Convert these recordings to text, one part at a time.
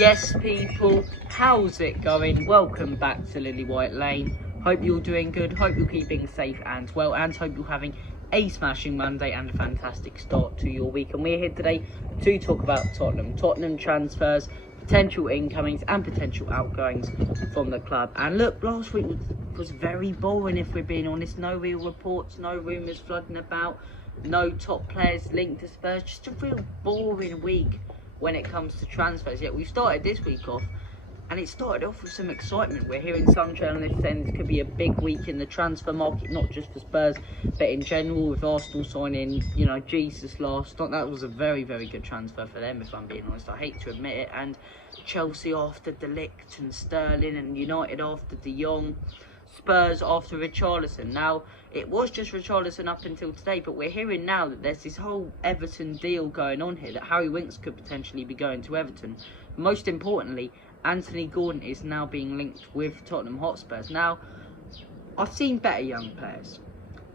Yes, people, how's it going? Welcome back to Lily White Lane. Hope you're doing good, hope you're keeping safe and well, and hope you're having a smashing Monday and a fantastic start to your week. And we're here today to talk about Tottenham transfers, potential incomings and potential outgoings from the club. And look, last week was very boring, if we're being honest. No real reports, no rumours flooding about, no top players linked to Spurs. Just a real boring week when it comes to transfers. Yet we've started this week off, and it started off with some excitement. We're hearing some journalists saying this could be a big week in the transfer market, not just for Spurs, but in general, with Arsenal signing, Jesus last. That was a very, very good transfer for them, if I'm being honest. I hate to admit it. And Chelsea after De Ligt and Sterling, and United after De Jong. Spurs after Richarlison. Now, it was just Richarlison up until today, but we're hearing now that there's this whole Everton deal going on here, that Harry Winks could potentially be going to Everton. Most importantly, Anthony Gordon is now being linked with Tottenham Hotspurs. Now, I've seen better young players.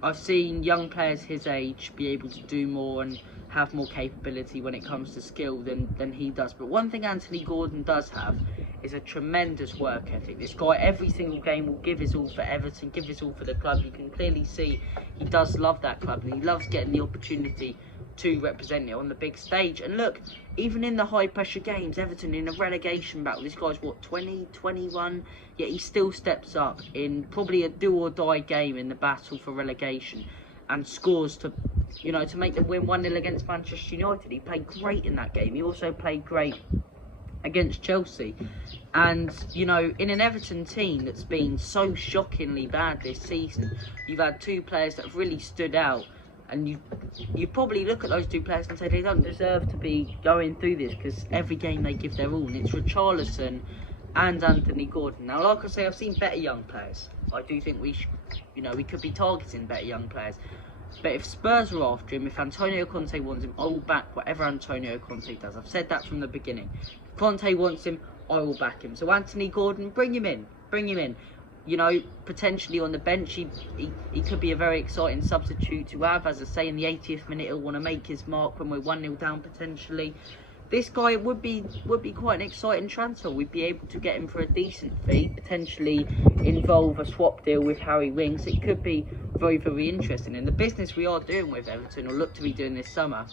I've seen young players his age be able to do more and have more capability when it comes to skill than he does. But one thing Anthony Gordon does have is a tremendous work ethic. This guy, every single game, will give his all for Everton, give his all for the club. You can clearly see he does love that club, and he loves getting the opportunity to represent it on the big stage. And look, even in the high pressure games, Everton in a relegation battle, this guy's what, 20, 21, yet he still steps up in probably a do or die game in the battle for relegation and scores to make them win 1-0 against Manchester United. He played great in that game. He also played great against Chelsea. And, in an Everton team that's been so shockingly bad this season, you've had two players that have really stood out. And you probably look at those two players and say they don't deserve to be going through this, because every game they give their all. And it's Richarlison and Anthony Gordon. Now, like I say, I've seen better young players. I do think we could be targeting better young players. But if Spurs are after him, if Antonio Conte wants him, I will back whatever Antonio Conte does. I've said that from the beginning. If Conte wants him, I will back him. So Anthony Gordon, bring him in. Potentially on the bench, he could be a very exciting substitute to have. As I say, in the 80th minute, he'll want to make his mark when we're 1-0 down potentially. This guy would be quite an exciting transfer. We'd be able to get him for a decent fee, potentially involve a swap deal with Harry Winks. It could be very, very interesting. And the business we are doing with Everton, or look to be doing this summer,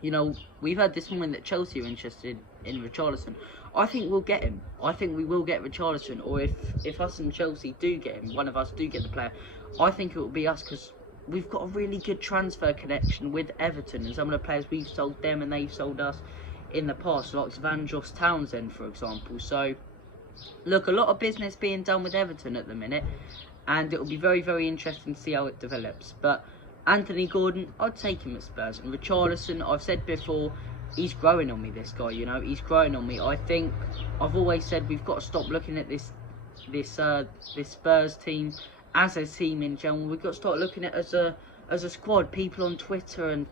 we've heard this morning that Chelsea are interested in Richarlison. I think we'll get him. I think we will get Richarlison. Or if us and Chelsea do get him, one of us do get the player, I think it will be us, because we've got a really good transfer connection with Everton. And some of the players, we've sold them and they've sold us in the past, like Van Joss Townsend, for example. So, look, a lot of business being done with Everton at the minute, and it will be very, very interesting to see how it develops. But Anthony Gordon, I'd take him at Spurs. And Richarlison, I've said before, he's growing on me, this guy, he's growing on me. I think I've always said we've got to stop looking at this Spurs team as a team in general. We've got to start looking at it as a squad. People on Twitter and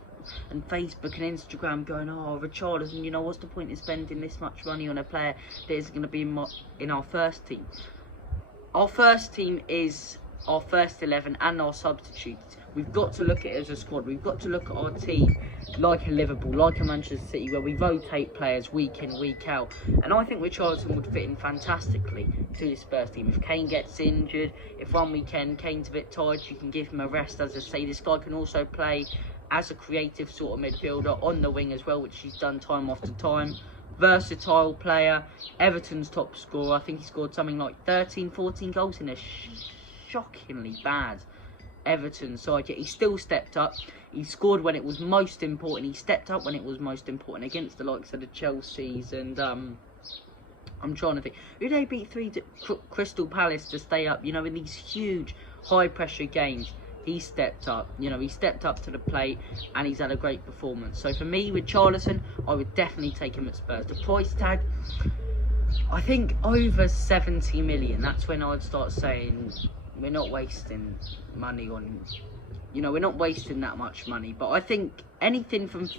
Facebook and Instagram going, oh, Richarlison, what's the point in spending this much money on a player that isn't going to be in our first team? Our first team is our first 11 and our substitutes. We've got to look at it as a squad. We've got to look at our team like a Liverpool, like a Manchester City, where we rotate players week in, week out. And I think Richarlison would fit in fantastically to this Spurs team. If Kane gets injured, if one weekend Kane's a bit tired, you can give him a rest. As I say, this guy can also play as a creative sort of midfielder on the wing as well, which he's done time after time. Versatile player, Everton's top scorer. I think he scored something like 13, 14 goals in a shockingly bad Everton side, yet he still stepped up. He scored when it was most important. He stepped up when it was most important against the likes of the Chelseas. And I'm trying to think, who they beat 3 Crystal Palace to stay up, in these huge high pressure games. He stepped up, he stepped up to the plate, and he's had a great performance. So for me, with Richarlison, I would definitely take him at Spurs. The price tag, I think over 70 million. That's when I'd start saying we're not wasting money on, we're not wasting that much money. But I think anything from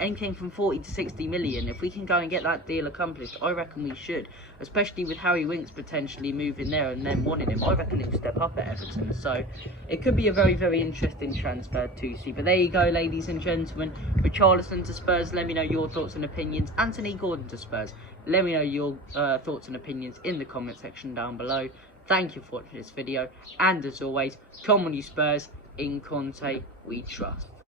anything from 40 to 60 million. If we can go and get that deal accomplished, I reckon we should, especially with Harry Winks potentially moving there and then wanting him. I reckon he'll step up at Everton, so it could be a very, very interesting transfer to see. But there you go, ladies and gentlemen. Richarlison to Spurs, let me know your thoughts and opinions. Anthony Gordon to Spurs, let me know your thoughts and opinions in the comment section down below. Thank you for watching this video, and as always, come on you Spurs, in Conte we trust.